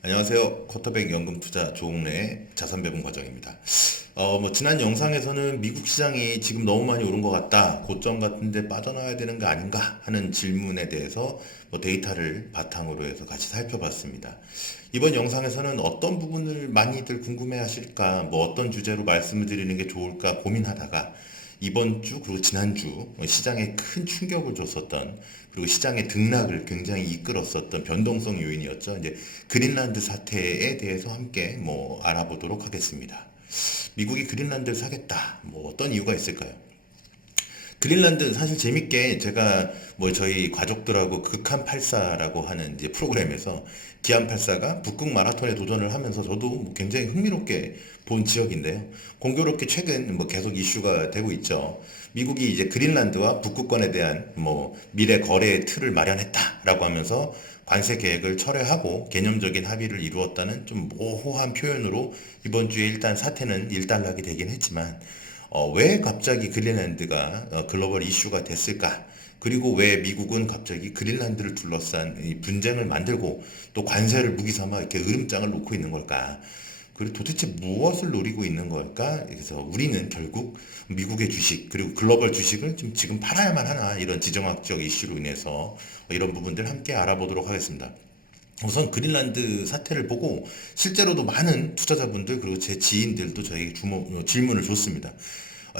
안녕하세요. 쿼터백 연금투자 조홍래의 자산배분 과정입니다. 지난 영상에서는 미국 시장이 지금 너무 많이 오른 것 같다, 고점 같은데 빠져나와야 되는 거 아닌가 하는 질문에 대해서 데이터를 바탕으로 해서 같이 살펴봤습니다. 이번 영상에서는 어떤 부분을 많이들 궁금해 하실까, 어떤 주제로 말씀을 드리는 게 좋을까 고민하다가 이번 주 그리고 지난주 시장에 큰 충격을 줬었던, 그리고 시장의 등락을 굉장히 이끌었었던 변동성 요인이었죠. 이제 그린란드 사태에 대해서 함께 알아보도록 하겠습니다. 미국이 그린란드를 사겠다. 어떤 이유가 있을까요? 그린란드 사실 재밌게 제가 저희 가족들하고 극한 84라고 하는 이제 프로그램에서 기안 84가 북극 마라톤에 도전을 하면서 저도 굉장히 흥미롭게 본 지역인데요. 공교롭게 최근 계속 이슈가 되고 있죠. 미국이 이제 그린란드와 북극권에 대한 미래 거래의 틀을 마련했다라고 하면서 관세 계획을 철회하고 개념적인 합의를 이루었다는 좀 모호한 표현으로 이번 주에 일단 사태는 일단락이 되긴 했지만, 왜 갑자기 그린란드가 글로벌 이슈가 됐을까? 그리고 왜 미국은 갑자기 그린란드를 둘러싼 이 분쟁을 만들고 또 관세를 무기 삼아 이렇게 으름장을 놓고 있는 걸까? 그리고 도대체 무엇을 노리고 있는 걸까? 그래서 우리는 결국 미국의 주식 그리고 글로벌 주식을 지금 팔아야만 하나, 이런 지정학적 이슈로 인해서 이런 부분들 함께 알아보도록 하겠습니다. 우선 그린란드 사태를 보고 실제로도 많은 투자자분들 그리고 제 지인들도 저에게 질문을 줬습니다.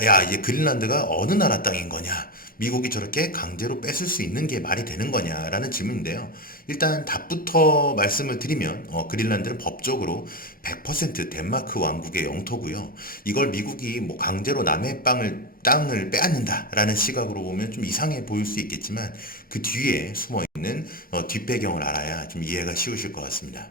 야, 이제 그린란드가 어느 나라 땅인 거냐? 미국이 저렇게 강제로 뺏을 수 있는 게 말이 되는 거냐라는 질문인데요. 일단 답부터 말씀을 드리면, 그린란드는 법적으로 100% 덴마크 왕국의 영토고요. 이걸 미국이 강제로 남의 땅을 빼앗는다라는 시각으로 보면 좀 이상해 보일 수 있겠지만, 그 뒤에 숨어 있는 뒷배경을 알아야 좀 이해가 쉬우실 것 같습니다.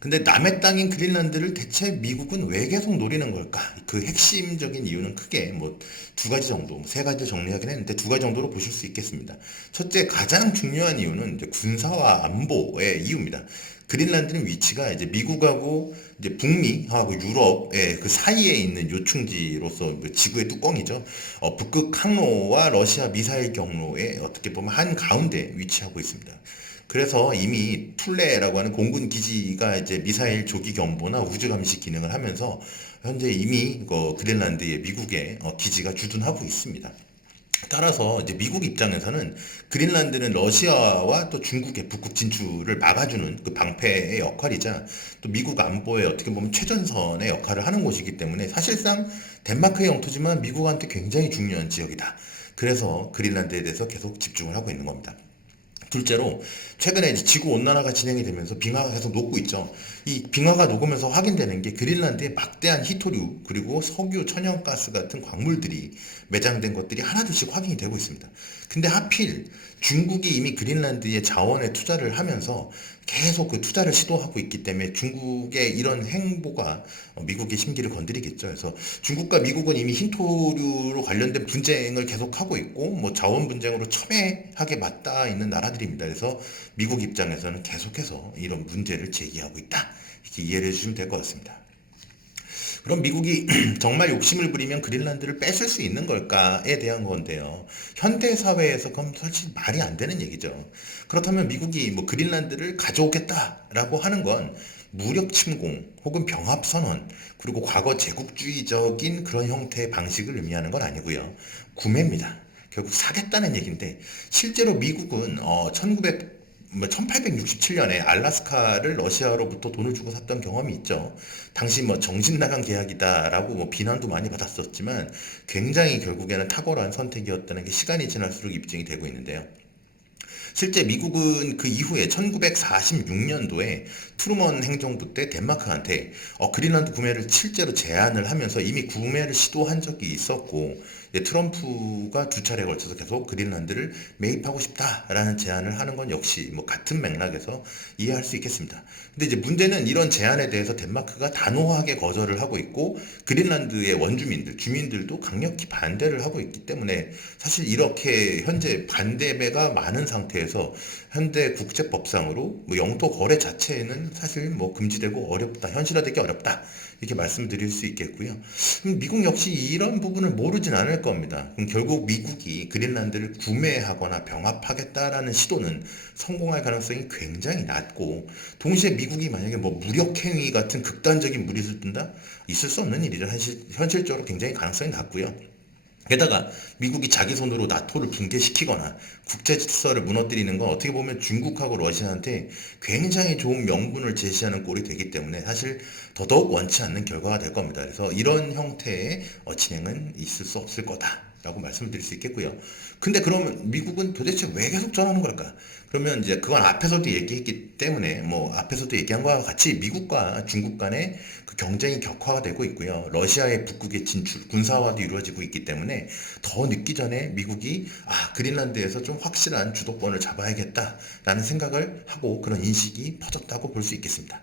근데 남의 땅인 그린란드를 대체 미국은 왜 계속 노리는 걸까? 그 핵심적인 이유는 크게 두 가지 정도, 세 가지 정리하긴 했는데 두 가지 정도로 보실 수 있겠습니다. 첫째, 가장 중요한 이유는 이제 군사와 안보의 이유입니다. 그린란드는 위치가 이제 미국하고 이제 북미하고 유럽의 그 사이에 있는 요충지로서 지구의 뚜껑이죠. 북극 항로와 러시아 미사일 경로에 어떻게 보면 한 가운데 위치하고 있습니다. 그래서 이미 툴레라고 하는 공군 기지가 이제 미사일 조기 경보나 우주 감시 기능을 하면서 현재 이미 그린란드에 미국의 기지가 주둔하고 있습니다. 따라서 이제 미국 입장에서는 그린란드는 러시아와 또 중국의 북극 진출을 막아주는 그 방패의 역할이자 또 미국 안보의 어떻게 보면 최전선의 역할을 하는 곳이기 때문에 사실상 덴마크의 영토지만 미국한테 굉장히 중요한 지역이다. 그래서 그린란드에 대해서 계속 집중을 하고 있는 겁니다. 둘째로, 최근에 이제 지구 온난화가 진행이 되면서 빙하가 계속 녹고 있죠. 이 빙하가 녹으면서 확인되는 게 그린란드에 막대한 히토류 그리고 석유, 천연가스 같은 광물들이 매장된 것들이 하나둘씩 확인이 되고 있습니다. 근데 하필 중국이 이미 그린란드에 자원에 투자를 하면서 계속 그 투자를 시도하고 있기 때문에 중국의 이런 행보가 미국의 심기를 건드리겠죠. 그래서 중국과 미국은 이미 흰토류로 관련된 분쟁을 계속하고 있고 자원 분쟁으로 첨예하게 맞닿아 있는 나라들입니다. 그래서 미국 입장에서는 계속해서 이런 문제를 제기하고 있다, 이렇게 이해를 해주시면 될 것 같습니다. 그럼 미국이 정말 욕심을 부리면 그린란드를 뺏을 수 있는 걸까에 대한 건데요. 현대 사회에서 그럼 솔직히 말이 안 되는 얘기죠. 그렇다면 미국이 그린란드를 가져오겠다라고 하는 건 무력 침공 혹은 병합 선언, 그리고 과거 제국주의적인 그런 형태의 방식을 의미하는 건 아니고요. 구매입니다. 결국 사겠다는 얘기인데, 실제로 미국은 1867년에 알라스카를 러시아로부터 돈을 주고 샀던 경험이 있죠. 당시 정신 나간 계약이다라고 비난도 많이 받았었지만 굉장히 결국에는 탁월한 선택이었다는 게 시간이 지날수록 입증이 되고 있는데요. 실제 미국은 그 이후에 1946년도에 트루먼 행정부 때 덴마크한테 그린란드 구매를 실제로 제안을 하면서 이미 구매를 시도한 적이 있었고, 트럼프가 두 차례에 걸쳐서 계속 그린란드를 매입하고 싶다라는 제안을 하는 건 역시 같은 맥락에서 이해할 수 있겠습니다. 근데 이제 문제는 이런 제안에 대해서 덴마크가 단호하게 거절을 하고 있고, 그린란드의 원주민들, 주민들도 강력히 반대를 하고 있기 때문에 사실 이렇게 현재 반대배가 많은 상태에서 현대 국제법상으로 영토 거래 자체는 사실 금지되고 어렵다, 현실화되기 어렵다, 이렇게 말씀드릴 수 있겠고요. 미국 역시 이런 부분을 모르진 않을 않을 겁니다. 그럼 결국 미국이 그린란드를 구매하거나 병합하겠다라는 시도는 성공할 가능성이 굉장히 낮고, 동시에 미국이 만약에 뭐 무력행위 같은 극단적인 무리를 뜬다? 있을 수 없는 일이죠. 현실적으로 굉장히 가능성이 낮고요. 게다가 미국이 자기 손으로 나토를 붕괴시키거나 국제 질서를 무너뜨리는 건 어떻게 보면 중국하고 러시아한테 굉장히 좋은 명분을 제시하는 꼴이 되기 때문에 사실 더더욱 원치 않는 결과가 될 겁니다. 그래서 이런 형태의 진행은 있을 수 없을 거다라고 말씀을 드릴 수 있겠고요. 근데 그러면 미국은 도대체 왜 계속 저러는 걸까? 그러면 이제 그건 앞에서도 얘기했기 때문에 뭐 앞에서도 얘기한 거와 같이 미국과 중국 간의 그 경쟁이 격화가 되고 있고요. 러시아의 북극의 진출, 군사화도 이루어지고 있기 때문에 더 늦기 전에 미국이 그린란드에서 좀 확실한 주도권을 잡아야겠다라는 생각을 하고 그런 인식이 퍼졌다고 볼 수 있겠습니다.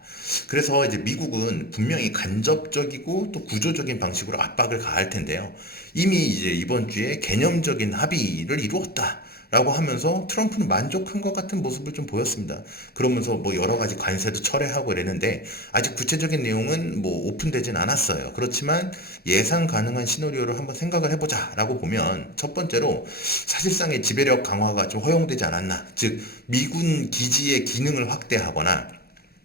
그래서 이제 미국은 분명히 간접적이고 또 구조적인 방식으로 압박을 가할 텐데요. 이미 이제 이번 주에 개념적인 합의를 이루었다 라고 하면서 트럼프는 만족한 것 같은 모습을 좀 보였습니다. 그러면서 뭐 여러 가지 관세도 철회하고 이랬는데 아직 구체적인 내용은 뭐 오픈되진 않았어요. 그렇지만 예상 가능한 시나리오를 한번 생각을 해보자 라고 보면, 첫 번째로 사실상의 지배력 강화가 좀 허용되지 않았나, 즉 미군 기지의 기능을 확대하거나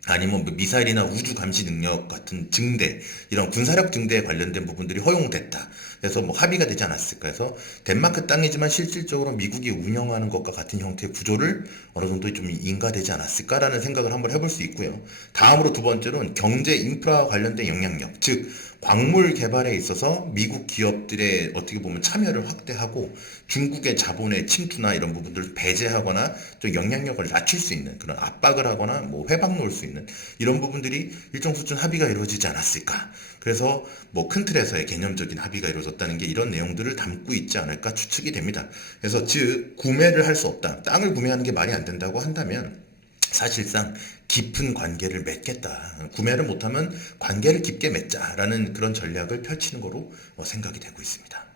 아니면 뭐 미사일이나 우주 감시 능력 같은 증대, 이런 군사력 증대에 관련된 부분들이 허용됐다. 그래서 뭐 합의가 되지 않았을까 해서 덴마크 땅이지만 실질적으로 미국이 운영하는 것과 같은 형태의 구조를 어느 정도 좀 인가되지 않았을까라는 생각을 한번 해볼 수 있고요. 다음으로 두 번째로는 경제 인프라와 관련된 영향력, 즉 광물 개발에 있어서 미국 기업들의 어떻게 보면 참여를 확대하고 중국의 자본의 침투나 이런 부분들을 배제하거나 좀 영향력을 낮출 수 있는 그런 압박을 하거나 뭐 회방 놓을 수 있는 이런 부분들이 일정 수준 합의가 이루어지지 않았을까. 그래서 뭐 큰 틀에서의 개념적인 합의가 이루어졌다는 게 이런 내용들을 담고 있지 않을까 추측이 됩니다. 그래서 즉 구매를 할 수 없다. 땅을 구매하는 게 말이 안 된다고 한다면 사실상 깊은 관계를 맺겠다. 구매를 못하면 관계를 깊게 맺자라는 그런 전략을 펼치는 거로 생각이 되고 있습니다.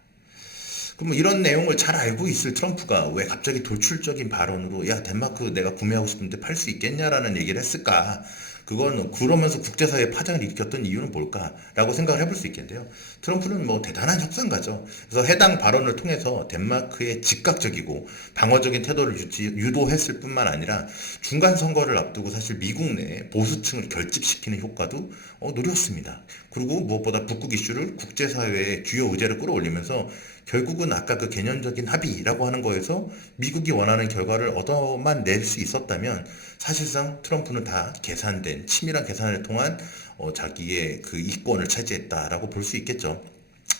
그럼 뭐 이런 내용을 잘 알고 있을 트럼프가 왜 갑자기 돌출적인 발언으로 야 덴마크 내가 구매하고 싶은데 팔 수 있겠냐라는 얘기를 했을까? 그건 그러면서 국제사회에 파장을 일으켰던 이유는 뭘까라고 생각을 해볼 수 있겠는데요. 트럼프는 뭐 대단한 협상가죠. 그래서 해당 발언을 통해서 덴마크의 즉각적이고 방어적인 태도를 유도했을 뿐만 아니라 중간 선거를 앞두고 사실 미국 내 보수층을 결집시키는 효과도 누렸습니다. 그리고 무엇보다 북극 이슈를 국제사회의 주요 의제로 끌어올리면서 결국은 아까 그 개념적인 합의라고 하는 거에서 미국이 원하는 결과를 얻어만 낼 수 있었다면 사실상 트럼프는 다 계산된 치밀한 계산을 통한 자기의 그 이권을 차지했다라고 볼 수 있겠죠.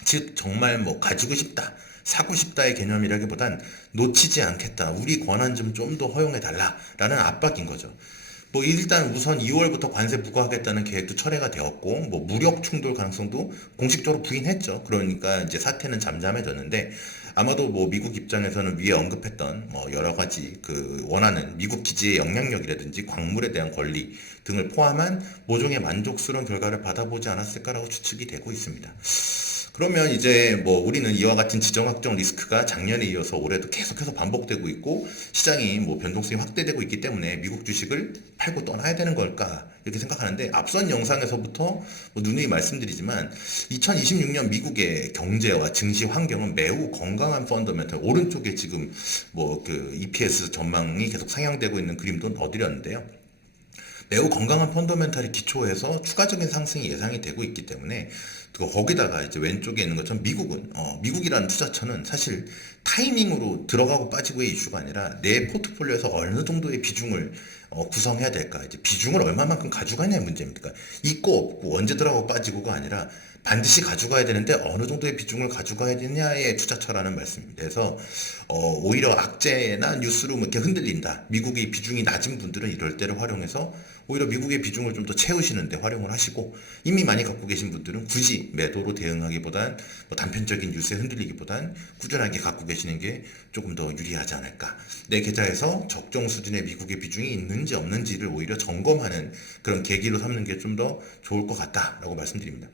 즉 정말 뭐 가지고 싶다, 사고 싶다의 개념이라기보단 놓치지 않겠다, 우리 권한 좀 더 허용해 달라라는 압박인 거죠. 뭐 일단 우선 2월부터 관세 부과하겠다는 계획도 철회가 되었고 뭐 무력 충돌 가능성도 공식적으로 부인했죠. 그러니까 이제 사태는 잠잠해졌는데 아마도 뭐 미국 입장에서는 위에 언급했던 뭐 여러 가지 그 원하는 미국 기지의 영향력이라든지 광물에 대한 권리 등을 포함한 모종의 만족스러운 결과를 받아보지 않았을까라고 추측이 되고 있습니다. 그러면 이제 뭐 우리는 이와 같은 지정 확정 리스크가 작년에 이어서 올해도 계속해서 반복되고 있고 시장이 뭐 변동성이 확대되고 있기 때문에 미국 주식을 팔고 떠나야 되는 걸까 이렇게 생각하는데, 앞선 영상에서부터 뭐 누누이 말씀드리지만 2026년 미국의 경제와 증시 환경은 매우 건강한 펀더멘털, 오른쪽에 지금 뭐 그 EPS 전망이 계속 상향되고 있는 그림도 넣어드렸는데요. 매우 건강한 펀더멘탈에 기초해서 추가적인 상승이 예상이 되고 있기 때문에 거기다가 이제 왼쪽에 있는 것처럼 미국이라는 투자처는 사실 타이밍으로 들어가고 빠지고의 이슈가 아니라 내 포트폴리오에서 어느 정도의 비중을 구성해야 될까, 이제 비중을 얼마만큼 가져가냐의 문제입니다. 그러니까 있고 없고 언제 들어가고 빠지고가 아니라 반드시 가져가야 되는데 어느 정도의 비중을 가져가야 되냐의 투자처라는 말씀입니다. 그래서 오히려 악재나 뉴스로 이렇게 흔들린다, 미국의 비중이 낮은 분들은 이럴 때를 활용해서 오히려 미국의 비중을 좀 더 채우시는데 활용을 하시고, 이미 많이 갖고 계신 분들은 굳이 매도로 대응하기보단 뭐 단편적인 뉴스에 흔들리기보단 꾸준하게 갖고 계시는 게 조금 더 유리하지 않을까. 내 계좌에서 적정 수준의 미국의 비중이 있는지 없는지를 오히려 점검하는 그런 계기로 삼는 게 좀 더 좋을 것 같다라고 말씀드립니다.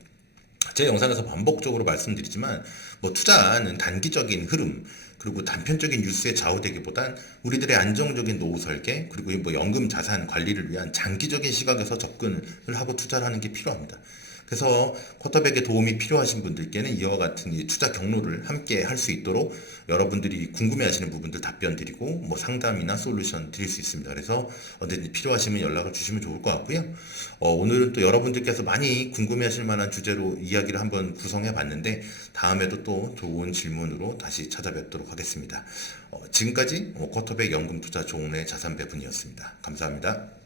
제 영상에서 반복적으로 말씀드리지만 뭐 투자는 단기적인 흐름 그리고 단편적인 뉴스에 좌우되기보단 우리들의 안정적인 노후 설계 그리고 뭐 연금 자산 관리를 위한 장기적인 시각에서 접근을 하고 투자를 하는 게 필요합니다. 그래서 쿼터백에 도움이 필요하신 분들께는 이와 같은 이 투자 경로를 함께 할 수 있도록 여러분들이 궁금해하시는 부분들 답변 드리고 뭐 상담이나 솔루션 드릴 수 있습니다. 그래서 언제든지 필요하시면 연락을 주시면 좋을 것 같고요. 오늘은 또 여러분들께서 많이 궁금해하실 만한 주제로 이야기를 한번 구성해 봤는데 다음에도 또 좋은 질문으로 다시 찾아뵙도록 하겠습니다. 지금까지 쿼터백 연금 투자 조은의 자산 배분이었습니다. 감사합니다.